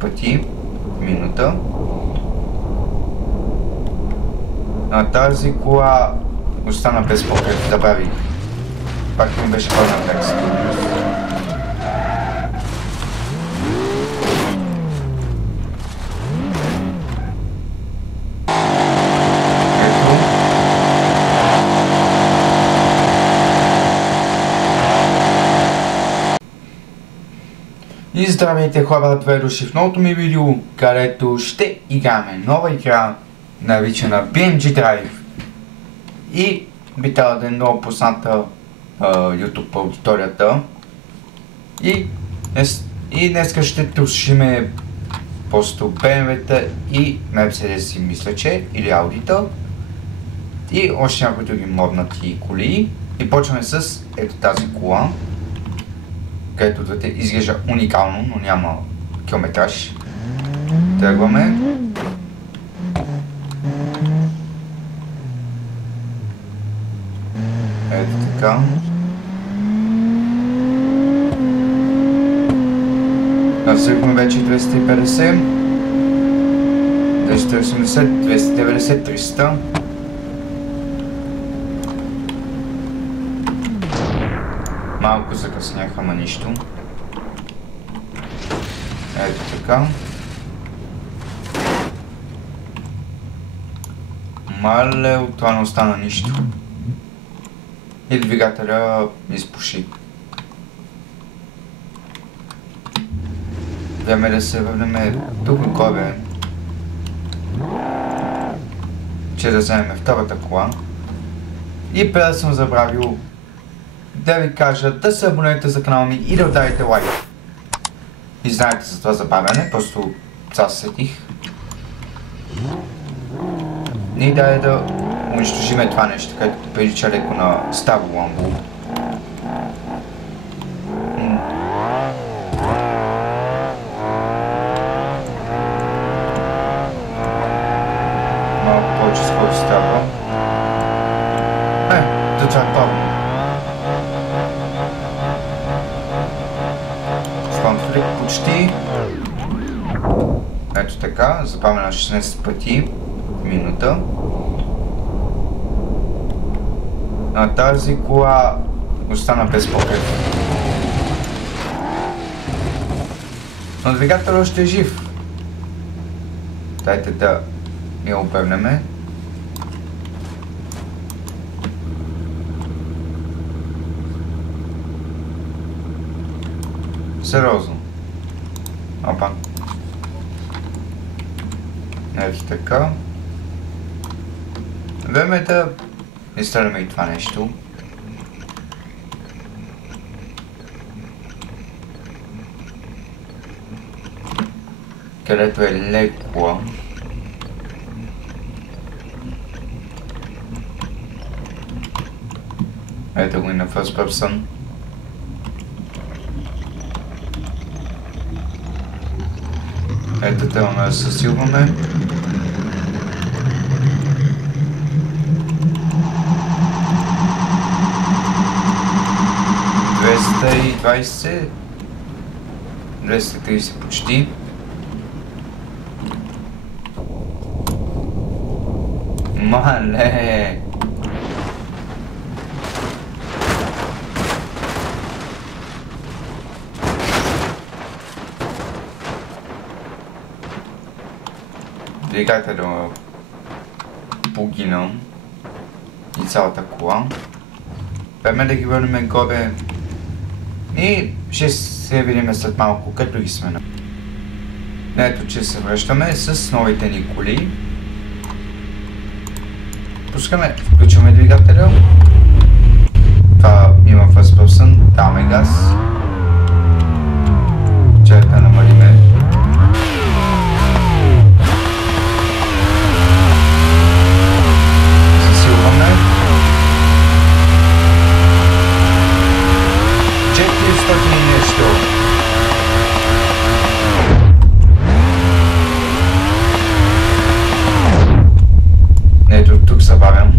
пъти в минута. На тази кола остана без покрив, забравих. Пак ми беше пълна текст. И здравейте хора, две души в новото ми видео, където ще играме нова игра, наричана BMG Drive. И би трябвало да е много позната YouTube аудиторията. И днеска ще тушиме просто BMW-та и Mercedes, мисля че, или Audi-та. И още някои други моднати коли. И почваме с ето тази кола, където двете изглежда уникално, но няма километраж. Тръгваме. Ето така. Навсъкваме вече 250, 280, 290, 300. Малко закъсняха, ама нищо. Ето така. Мале, от това не остана нищо. И двигателя изпуши. Време да се върнем тук горе, че да вземем втората кола. И преди съм забравил да ви кажа да се абонирате за канала ми и да ударите лайк. И знаете за това забавяне, просто сега се сетих. И да унищожиме това нещо, където прилича леко на старо ламбо. Малко повече скорост става. До това е пълно. Флик почти. Ето така, забавяме на 16 пъти в минута. На тази кола остана без покрив. Но двигателът още е жив. Дайте да я обърнеме. Сериозно. Опа. Ето така. Време е да изстреляме и това нещо. Където е леко. Ето го и на First Person. Ето трябва да се засилваме. и 220, 230 почти. Мале! Двигателя погинал и цялата кола. Време да ги върнем горе и ще се видим след малко, като ги сме. Ето, че се връщаме с новите ни коли. Пускаме, включваме двигателя. Това има First Person, даваме газ. Чакай да намалиме. Засилваме. 400 и нещо. Ето тук забавям.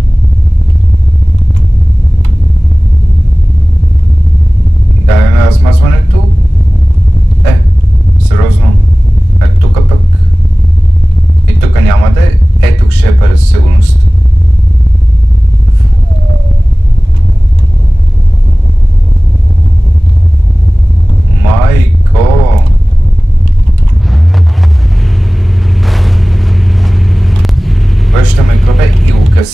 Да,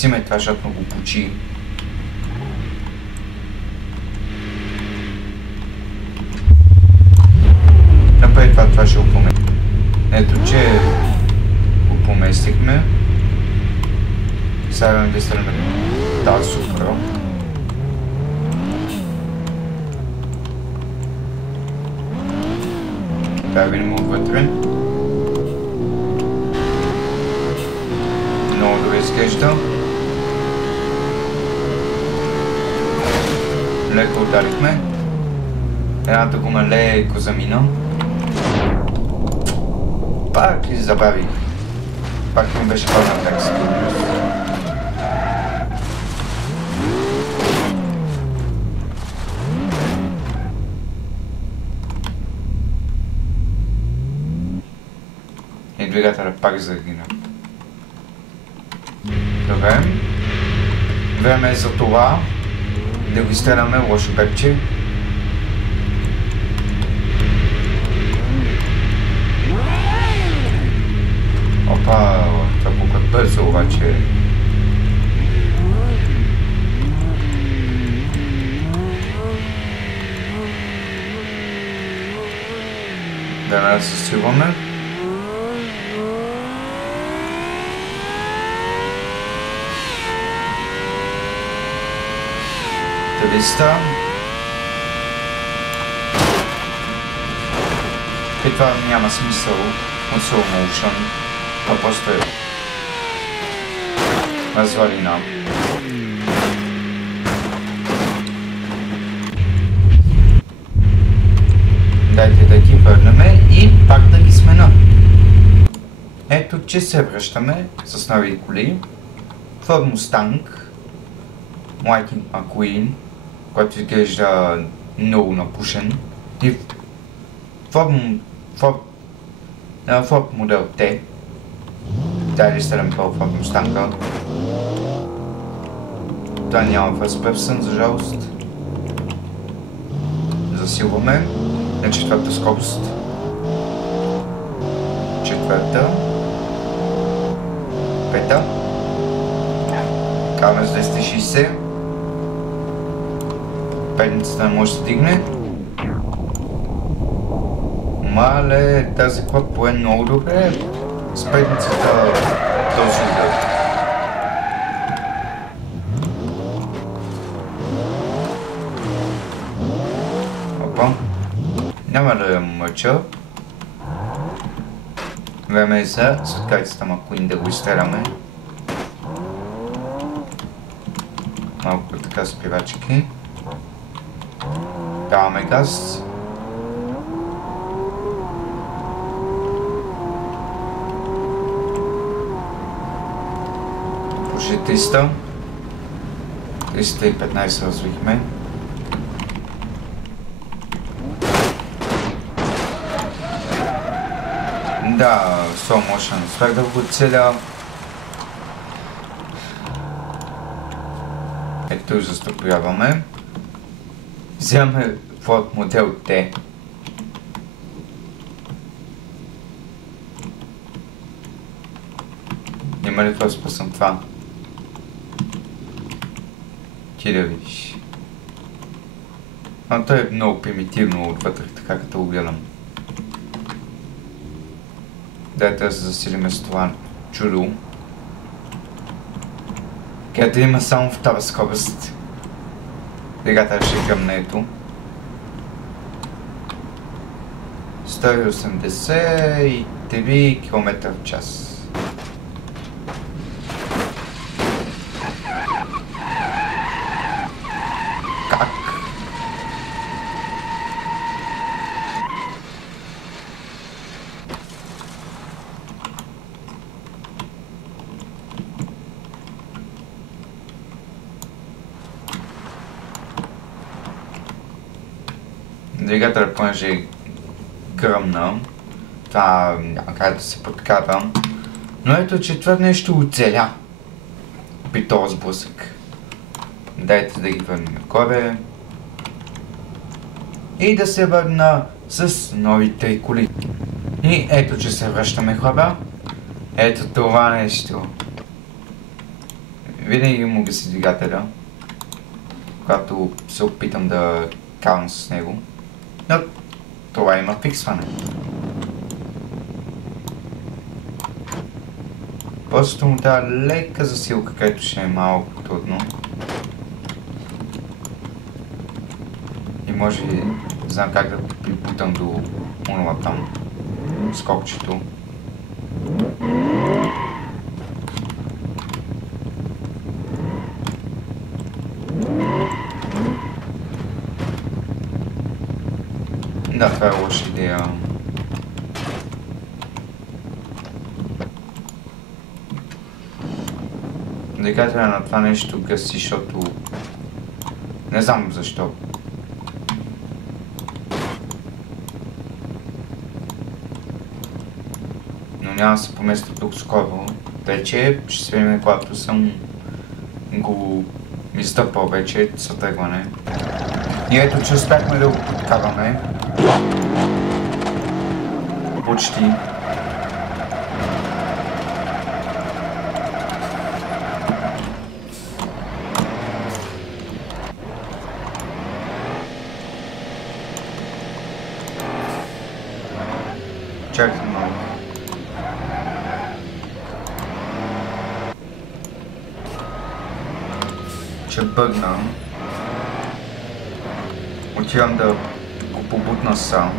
гасиме това, защото го почи. Напред това ще го поместим. Ето, че го поместихме. Сега да стреляме тази супер. Да видим отвътре. Много добре изглежда. Леко ударихме. Едната гума леко замина. Пак ли забавих? Пак ми беше пълна текст. И двигателя пак загина. Добре. Време е за това да го изстреляме лошо бебче. Опа, това колко бързо обаче. Да се сиваме. Листа. И това няма смисъл от slow motion, а просто е развалина. Дайте да ги върнем и пак да ги смена. Ето, че се връщаме с нови коли. Ford Mustang, Lightning McQueen, който изглежда много напушен, и Ford модел T. Дали стелям по Ford Mustang. Това няма first person, за жалост. Засилваме на четвърта скорост. Четвърта. Пета. Караме с 260. Педницата не може да стигне. Мале, тази клад пое много добре. С педницата този удар. Опа. Няма да я мъча. Време е за светкайцата McQueen да го изстреляме. Малко така спирачки. Даваме газ. Почти 300. 315 развихме. Да, slow motion успях да го целя. Ето застопоряваме. Вземаме Ford модел T. Има ли това спасам това? Ти да видиш. Но то е много примитивно отвътре, така като го гледам. Дайте да се засилиме с това чудо. Където има само втора скорост. Двигателя ще към нето. 183 км в час. Как? Двигателя понеже е гръмна, това няма как да се подкарам, но ето, че това нещо оцеля при този сблъсък. Дайте да ги върнем горе и да се върна с новите коли. И ето, че се връщаме, хора. Ето това нещо. Винаги му гаси двигателя, когато се опитам да карам с него. Но това има фиксване. Просто му дава лека засилка, където ще е малко трудно. И може и знам как да припутам до онова там скокчето. Да, това е лоша идея. Двигателя на това нещо гаси, защото... Не знам защо. Но няма да се поместя тук скоро. Вече ще се видим, когато съм го изтъпал вече с тръгване. И ето, че успяхме да го подкараме. Почти. Чакай малко. Че бъгна. Отивам да го побутна сам.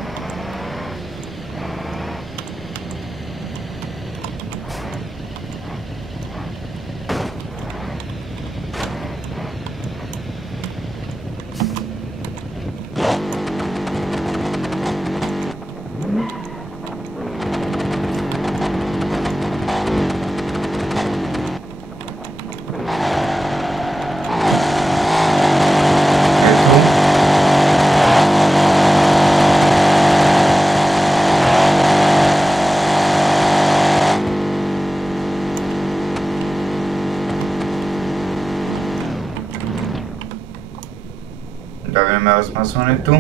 Да видим размазването.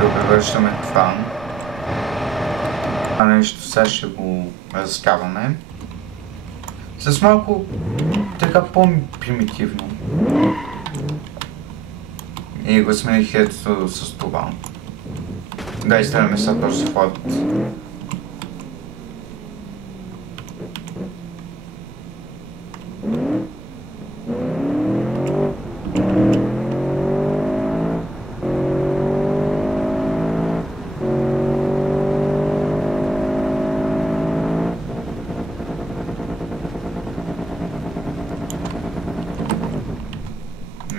Добре, връщаме това. А нещо сега ще го разкарваме. С малко така по-примитивно. И го смених ето с това. Да, изтреляме сега този ход.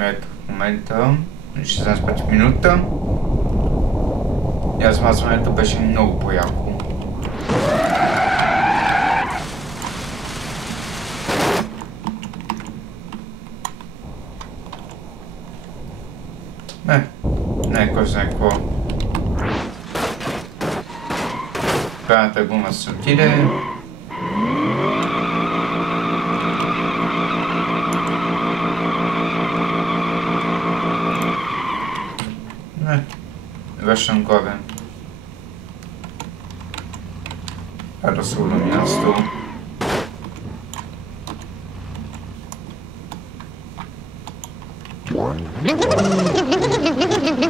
Ето в момента 16 минута и размазването беше много по-яко. Не, кой знае какво. Крайната гума се отиде. Вършам горе. Разсулно място.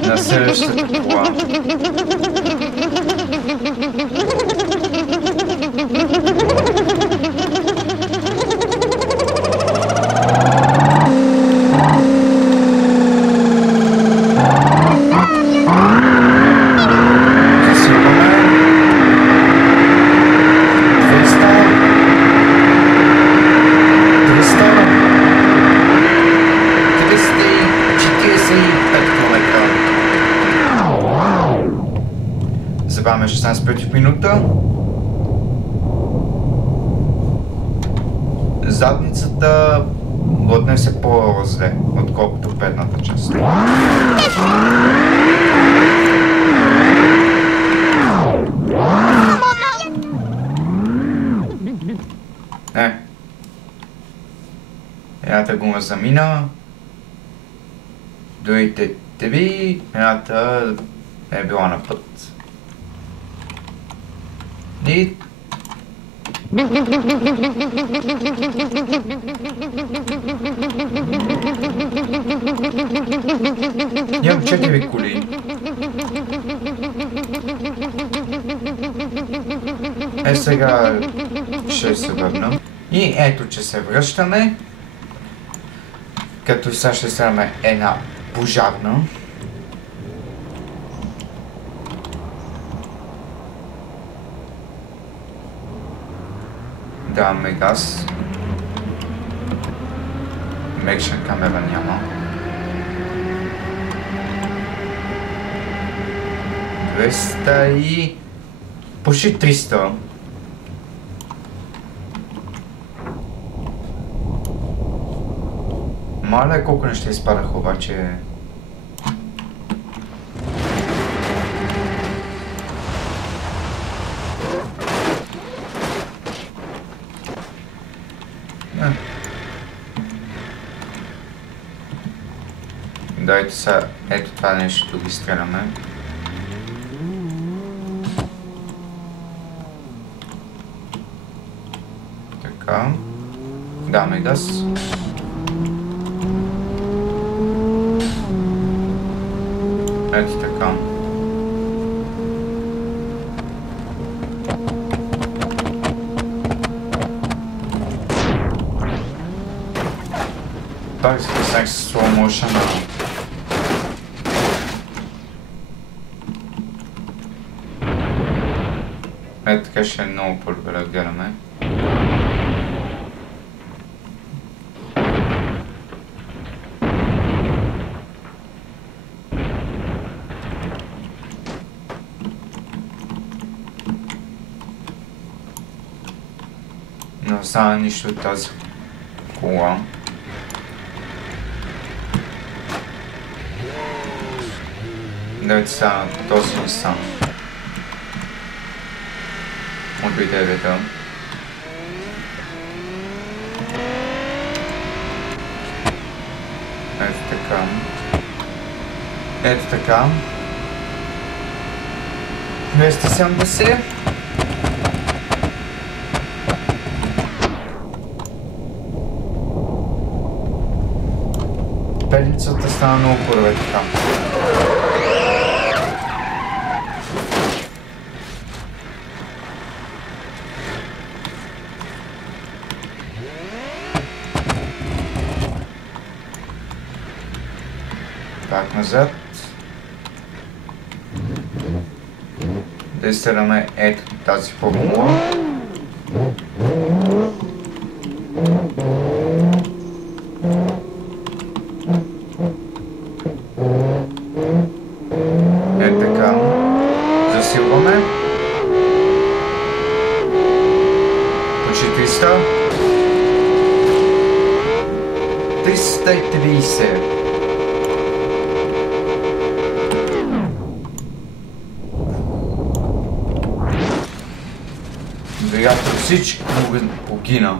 На следващата кола. Забавяме 16 минута. Задницата отне се по-зле, отколкото предната част. едната гума замина. Другите три, едната е била на път. И имам 4 коли. Сега ще се върна. И ето, че се връщаме. Като сега ще сраме една пожарна. Даваме газ. Мекшен камера няма. 200 и... почти 300. Маля колко неща изпадаха обаче. Дайте сега, ето това нещо ги стреляме. Така. Даваме газ. Ето така. Пак се писах с slow motion. Ето така ще е много по-добре да гледаме. Не остана нищо от тази кола. Давайте сега на този Nissan. От идеята. Ето така. Ето така. 270. Педницата стана много първе така. Пак назад. Да изстреляме ето тази формула. Ето така. Засилваме. Почти 300. 330. Двигател всички погина.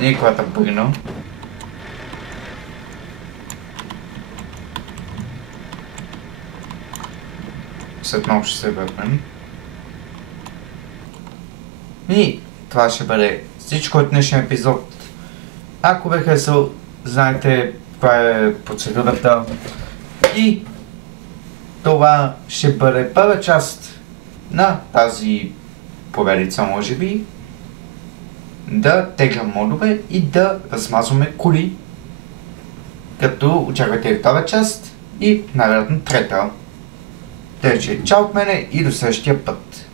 Никаквата бъгна. След малко ще се върнем. И това ще бъде всичко от днешния епизод. Ако бе харесал, знаете каква е процедурата. И това ще бъде първа част на тази поредица, може би, да теглям модове и да размазваме коли, като очаквате втора част и най-вероятно трета. Тъй че чао от мене и до следващия път.